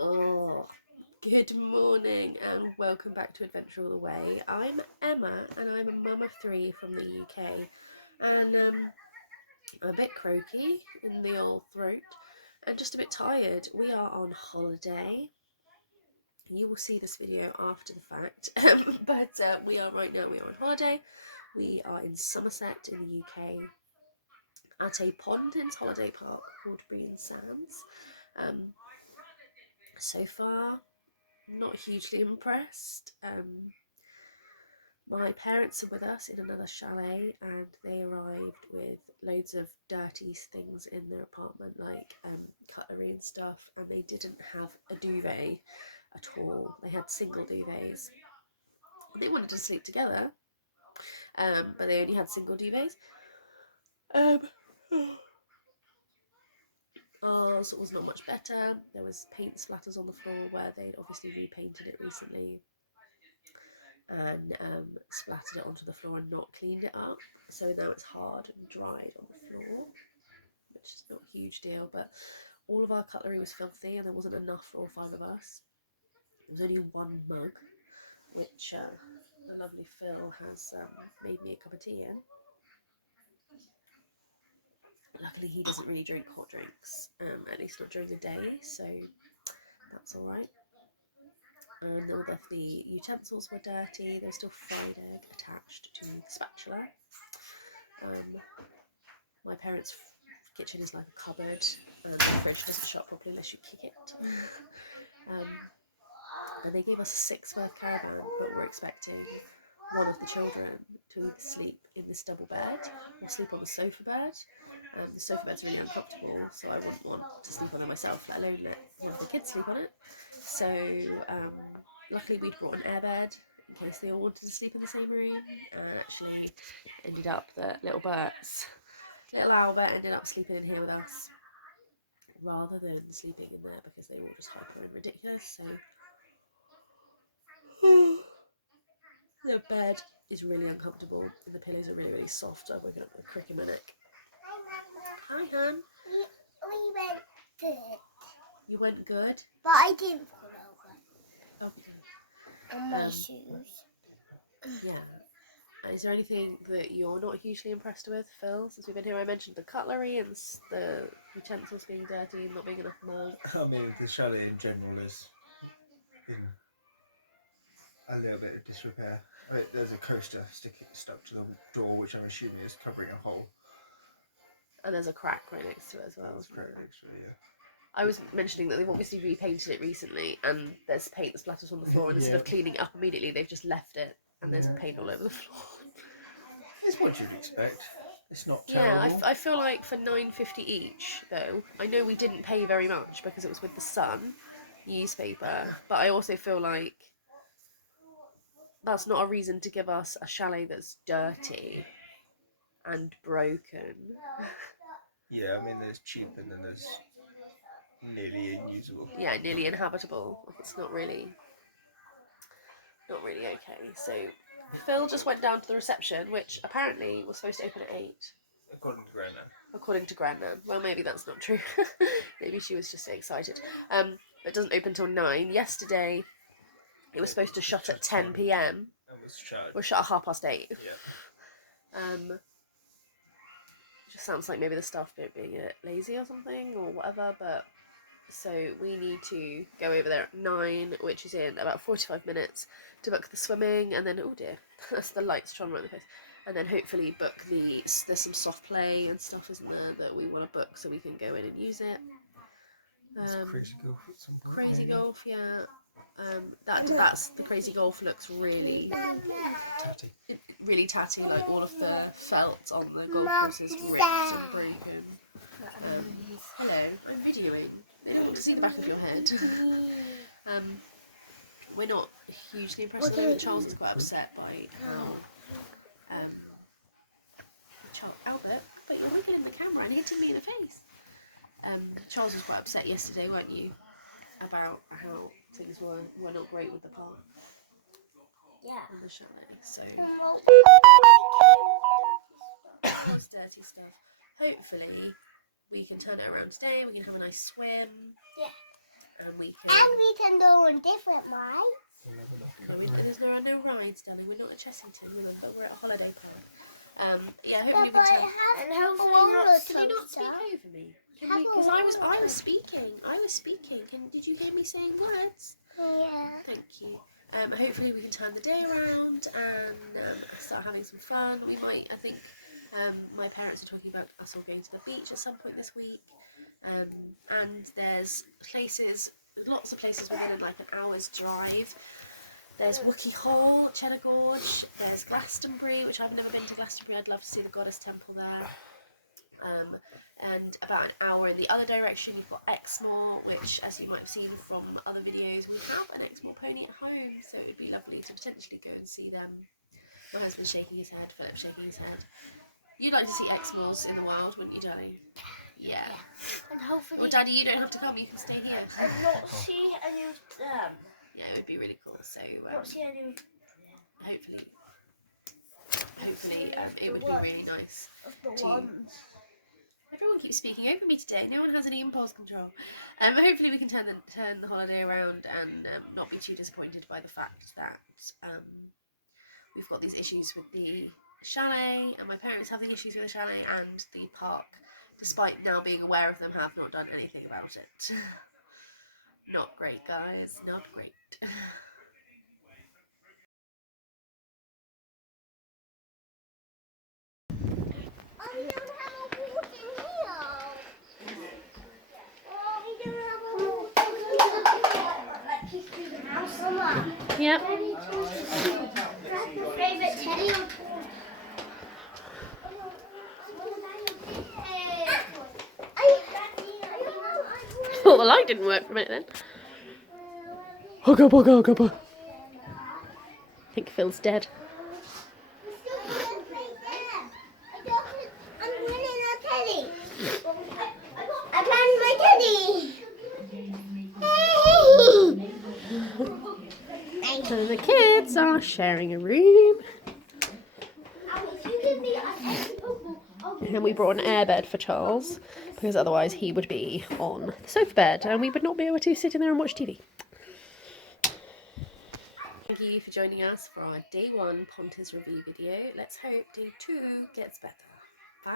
Oh, good morning and welcome back to Adventure All the Way. I'm Emma and I'm a mum of 3 from the UK, and I'm a bit croaky in the old throat and just a bit tired. We are on holiday. You will see this video after the fact, but we are on holiday. We are in Somerset in the UK at a Pontins holiday park called Brean Sands. So far, not hugely impressed. My parents are with us in another chalet, and they arrived with loads of dirty things in their apartment, like cutlery and stuff, and they didn't have a duvet at all. They had single duvets. They wanted to sleep together, but they only had single duvets. Ours was not much better. There was paint splatters on the floor where they'd obviously repainted it recently and splattered it onto the floor and not cleaned it up. So now it's hard and dried on the floor, which is not a huge deal, but all of our cutlery was filthy and there wasn't enough for all 5 of us. There was only one mug, which the lovely Phil has made me a cup of tea in. Luckily he doesn't really drink hot drinks, at least not during the day, so that's alright. And all of the utensils were dirty. There was still fried egg attached to the spatula. My parents' kitchen is like a cupboard, and the fridge doesn't shut properly unless you kick it. And they gave us a 6-berth caravan, but we're expecting one of the children to either sleep in this double bed or sleep on the sofa bed. The sofa bed's really uncomfortable, so I wouldn't want to sleep on it myself, let alone let one of the kids sleep on it. So luckily we'd brought an airbed in case they all wanted to sleep in the same room, and actually ended up that little Albert ended up sleeping in here with us rather than sleeping in there because they were all just hyper and ridiculous. So the bed is really uncomfortable and the pillows are really, really soft. I've woken up with a crick in my neck. Hi, hon. We went good. You went good? But I didn't fall over. Okay. On my shoes. Yeah. Is there anything that you're not hugely impressed with, Phil, since we've been here? I mentioned the cutlery and the utensils being dirty and not being enough mould. I mean, the chalet in general is in a little bit of disrepair. There's a coaster stuck to the door, which I'm assuming is covering a hole. And there's a crack right next to it as well. There's a crack next to it, yeah. I was mentioning that they've obviously repainted it recently, and there's paint that splatters on the floor, and instead of cleaning it up immediately, they've just left it, and there's paint all over the floor. It's what you'd expect. It's not terrible. Yeah, I feel like for $9.50 each, though, I know we didn't pay very much because it was with the Sun newspaper, but I also feel like that's not a reason to give us a chalet that's dirty and broken. Yeah, I mean, there's cheap and then there's nearly unusable. Yeah, nearly inhabitable. It's not really okay. So Phil just went down to the reception, which apparently was supposed to open at 8. According to Grandad. Well, maybe that's not true. Maybe she was just so excited. It doesn't open till 9. Yesterday, it was supposed to shut at 10 p.m. We're shut at 8:30. Yeah. Just sounds like maybe the staff being a bit lazy or something or whatever, but so we need to go over there at 9, which is in about 45 minutes, to book the swimming, and then, oh dear, that's the lights trying to run the place, and then hopefully book there's some soft play and stuff, isn't there, that we want to book so we can go in and use it. Crazy golf at some point. Crazy golf, yeah. That's the crazy golf looks really tatty, like all of the felt on the golf course is ripped and broken. Hello, I'm videoing. They don't want to see the back of your head. We're not hugely impressed with it. Charles is quite upset by how Albert, but you're looking in the camera and hitting me in the face. Charles was quite upset yesterday, weren't you? About how things were not great with the park. Yeah. And the chalet, so it's dirty stuff. Hopefully we can turn it around today, we can have a nice swim. Yeah. and we can. And we can go on different rides. There's no rides, darling. We're not at Chessington, remember? We're at a holiday park. Yeah, hopefully we can. And hopefully not. Can you not speak over me? Because I was speaking. Did you hear me saying words? Yeah. Thank you. Hopefully we can turn the day around and start having some fun. We might. I think my parents are talking about us all going to the beach at some point this week. And there's lots of places within like an hour's drive. There's Wookey Hall, Cheddar Gorge. There's Glastonbury, which I've never been to Glastonbury. I'd love to see the Goddess Temple there. And about an hour in the other direction, you've got Exmoor, which, as you might have seen from other videos, we have an Exmoor pony at home, so it would be lovely to potentially go and see them. My husband's shaking his head, Philip's shaking his head. You'd like to see Exmoors in the wild, wouldn't you, Daddy? Yeah. And hopefully. Well, Daddy, you don't have to come, you can stay here. And not see any of them. Yeah, it would be really cool. So Not see any of hopefully it would be really nice. of the ones. Everyone keeps speaking over me today. No one has any impulse control. Hopefully we can turn the holiday around and not be too disappointed by the fact that we've got these issues with the chalet, and my parents have the issues with the chalet and the park, despite now being aware of them, have not done anything about it. Not great, guys. Not great. We don't have a walk in here. Oh, we don't have a walk in here. Yep. Your favourite teddy or Thought the light didn't work for a minute then. I think Phil's dead. I'm winning a teddy. I found my teddy. And the kids are sharing a room. And we brought an airbed for Charles, because otherwise he would be on the sofa bed and we would not be able to sit in there and watch TV. Thank you for joining us for our day 1 Pontins review video. Let's hope day 2 gets better. Bye.